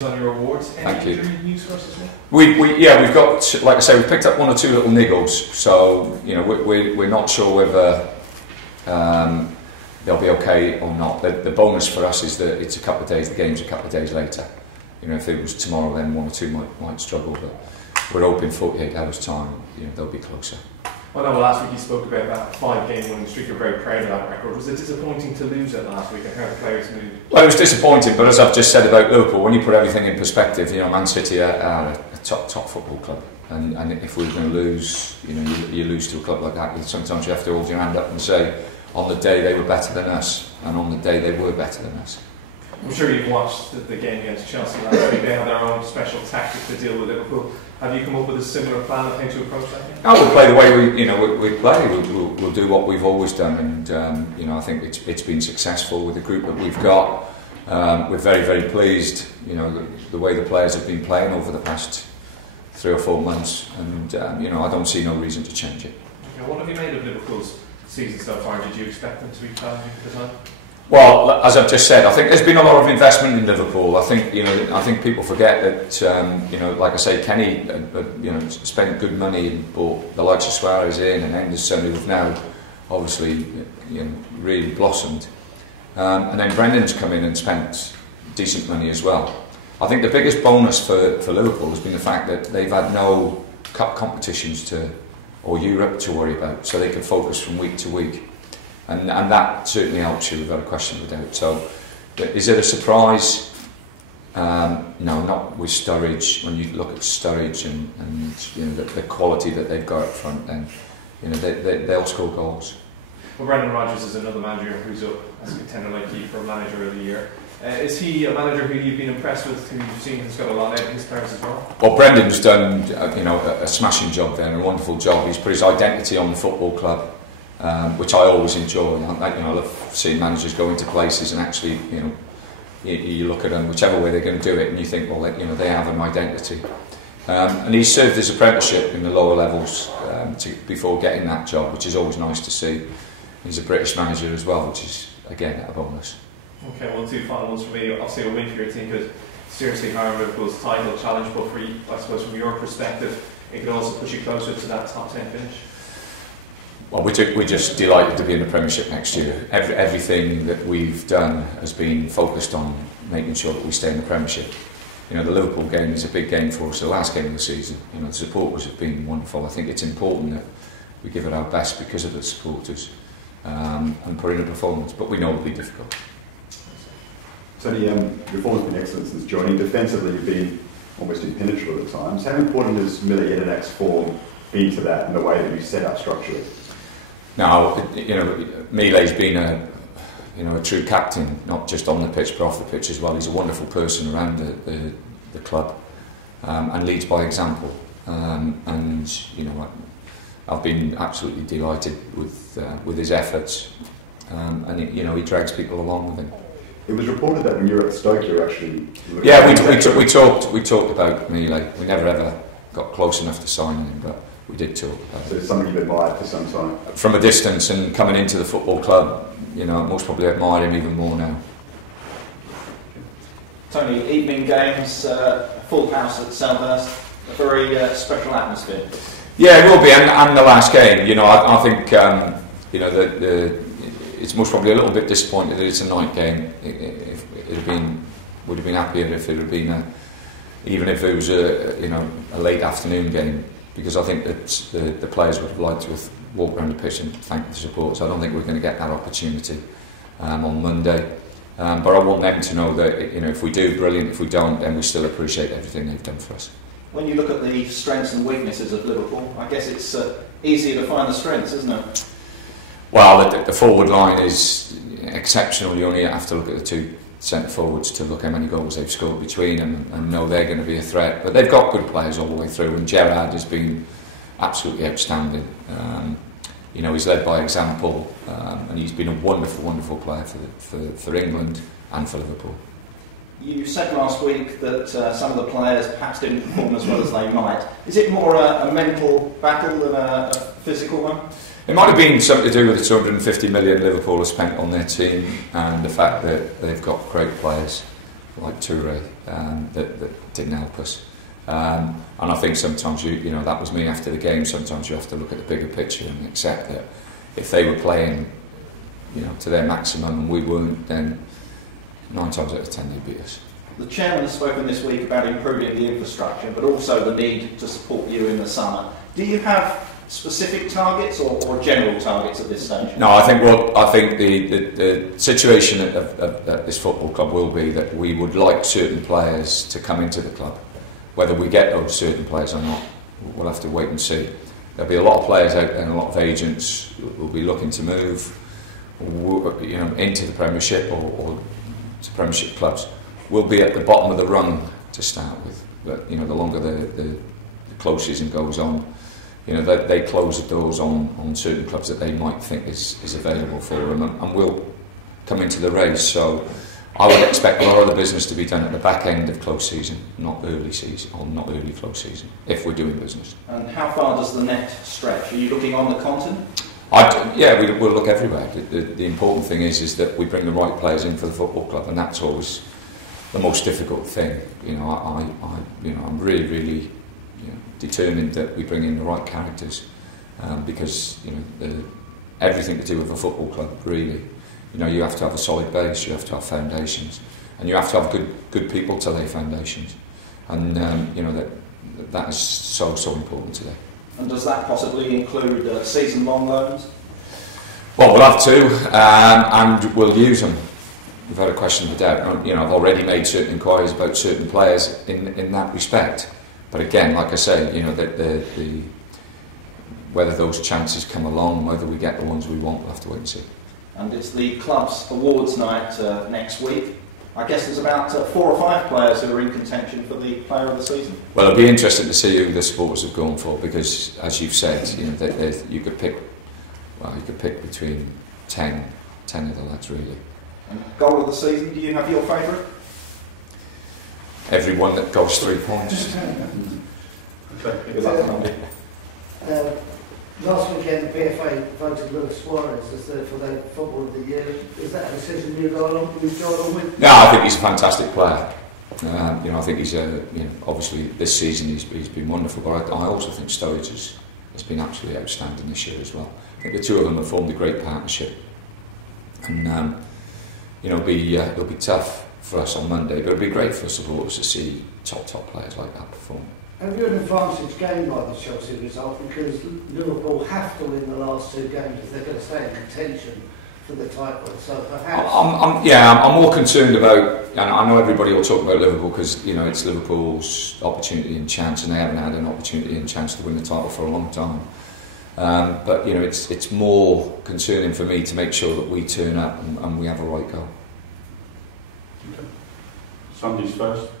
On your awards. Thank you. News for us as well? We've got, like I say, we've picked up one or two little niggles, so we're not sure whether they'll be okay or not. The bonus for us is that it's a couple of days, the game's a couple of days later. If it was tomorrow, then one or two might struggle, but we're hoping 48 hours time, they'll be closer. I know last week you spoke about that 5-game winning streak. You're very proud of that record. Was it disappointing to lose it last week and how the players moved? Well, it was disappointing, but as I've just said about Liverpool, when you put everything in perspective, Man City are a top football club, and if we were going to lose, you lose to a club like that. Sometimes you have to hold your hand up and say, on the day they were better than us, and on the day they were better than us. I'm sure you've watched the game against Chelsea last week. They have their own special tactic to deal with Liverpool. Have you come up with a similar plan of how to approach that game? We'll play the way we play. We'll do what we've always done, and I think it's been successful with the group that we've got. We're very, very pleased. The way the players have been playing over the past 3 or 4 months, and I don't see no reason to change it. Okay, what have you made of Liverpool's season so far? Did you expect them to be challenging at the time? Well, as I've just said, I think there's been a lot of investment in Liverpool. I think people forget that like I say, Kenny spent good money and bought the likes of Suarez in and Henderson, who have now obviously really blossomed. And then Brendan's come in and spent decent money as well. I think the biggest bonus for Liverpool has been the fact that they've had no cup competitions or Europe to worry about, so they can focus from week to week. And that certainly helps you, without a question of a doubt. So, is it a surprise? No, not with Sturridge. When you look at Sturridge and the quality that they've got up front, then they'll score goals. Well, Brendan Rodgers is another manager who's up as a contender like you for Manager of the Year. Is he a manager who you've been impressed with, who you've seen has got a lot out of his players as well? Well, Brendan's done a smashing job there, and a wonderful job. He's put his identity on the football club. Which I always enjoy. I love seeing managers go into places and actually, you look at them, whichever way they're going to do it, and you think, well, they have an identity. And he served his apprenticeship in the lower levels before getting that job, which is always nice to see. He's a British manager as well, which is again a bonus. Okay, well, 2 final ones for me. Obviously, a win for your team could seriously harm Liverpool's title challenge, but for you, I suppose, from your perspective, it could also push you closer to that top 10 finish. Well, we're just delighted to be in the Premiership next year. Everything that we've done has been focused on making sure that we stay in the Premiership. The Liverpool game is a big game for us, the last game of the season. The supporters have been wonderful. I think it's important that we give it our best because of the supporters and put in a performance, but we know it'll be difficult. Tony, your form has been excellent since joining. Defensively, you've been almost impenetrable at times. How important has Mile Jedinak's form been to that and the way that you set up structurally? Now, Mile's been a true captain, not just on the pitch but off the pitch as well. He's a wonderful person around the club and leads by example. I've been absolutely delighted with his efforts, and he drags people along with him. It was reported that when you were at Stoke, you were actually... Yeah, we talked about Mile. We never ever got close enough to sign him, but we did talk about it. So it's something you've admired for some time? From a distance, and coming into the football club, most probably admire him even more now. Tony, evening games, full house at Selhurst, a very special atmosphere. Yeah, it will be, and the last game. I think it's most probably a little bit disappointed that it's a night game. Would have been happier if it had been even if it was a late afternoon game. Because I think that the players would have liked to have walked around the pitch and thanked the supporters. I don't think we're going to get that opportunity on Monday. But I want them to know that if we do, brilliant. If we don't, then we still appreciate everything they've done for us. When you look at the strengths and weaknesses of Liverpool, I guess it's easier to find the strengths, isn't it? Well, the forward line is exceptional. You only have to look at the 2 centre forwards to look how many goals they've scored between them and know they're going to be a threat. But they've got good players all the way through, and Gerrard has been absolutely outstanding. He's led by example, and he's been a wonderful player for England and for Liverpool. You said last week that some of the players perhaps didn't perform as well as they might. Is it more a mental battle than a physical one? It might have been something to do with the 250 million Liverpool have spent on their team and the fact that they've got great players. like Toure that didn't help us. And I think sometimes you know that was me after the game. Sometimes you have to look at the bigger picture and accept that if they were playing, you know, to their maximum and we weren't, then 9 times out of 10 they beat us. The chairman has spoken this week about improving the infrastructure, but also the need to support you in the summer. Do you have specific targets or general targets at this stage? No, I think the situation at this football club will be that we would like certain players to come into the club. Whether we get those certain players or not, we'll have to wait and see. There'll be a lot of players out there and a lot of agents who will be looking to move, you know, into the Premiership or to Premiership clubs. We'll be at the bottom of the rung to start with. But you know, the longer the close season goes on, you know, they close the doors on certain clubs that they might think is available for them, and we'll come into the race. So I would expect a lot of the business to be done at the back end of close season, not early season, or not early close season, if we're doing business. And how far does the net stretch? Are you looking on the continent? We'll look everywhere. The important thing is that we bring the right players in for the football club, and that's always the most difficult thing. You know, I'm really determined that we bring in the right characters, because you know everything to do with a football club really. You know, you have to have a solid base, you have to have foundations, and you have to have good people to lay foundations, and you know that is so important today. And does that possibly include season-long loans? Well, we'll have to, and we'll use them. We've had a question of the doubt. You know, I've already made certain inquiries about certain players in that respect. But again, like I say, you know, the whether those chances come along, whether we get the ones we want, we'll have to wait and see. And it's the club's awards night next week. I guess there's about 4 or 5 players who are in contention for the player of the season. Well, it'll be interesting to see who the supporters have gone for, because, as you've said, you know, you could pick between 10 of the lads really. And goal of the season, do you have your favourite? Everyone that goes 3 points. Good luck, Monday. Last weekend, the PFA voted Luis Suarez for their Football of the Year. Is that a decision you've gone on with? No, I think he's a fantastic player. You know, I think he's obviously this season he's been wonderful, but I also think Sturridge has been absolutely outstanding this year as well. I think the two of them have formed a great partnership, and you know, it'll be tough for us on Monday, but it'll be great for supporters to see top players like that perform. Have you an advantage gained by the Chelsea result, because Liverpool have to win the last 2 games if they're going to stay in contention for the title? So perhaps I'm more concerned about, and I know everybody will talk about Liverpool because you know it's Liverpool's opportunity and chance, and they haven't had an opportunity and chance to win the title for a long time. But you know, it's more concerning for me to make sure that we turn up and we have a right goal. Okay. Sunday's first.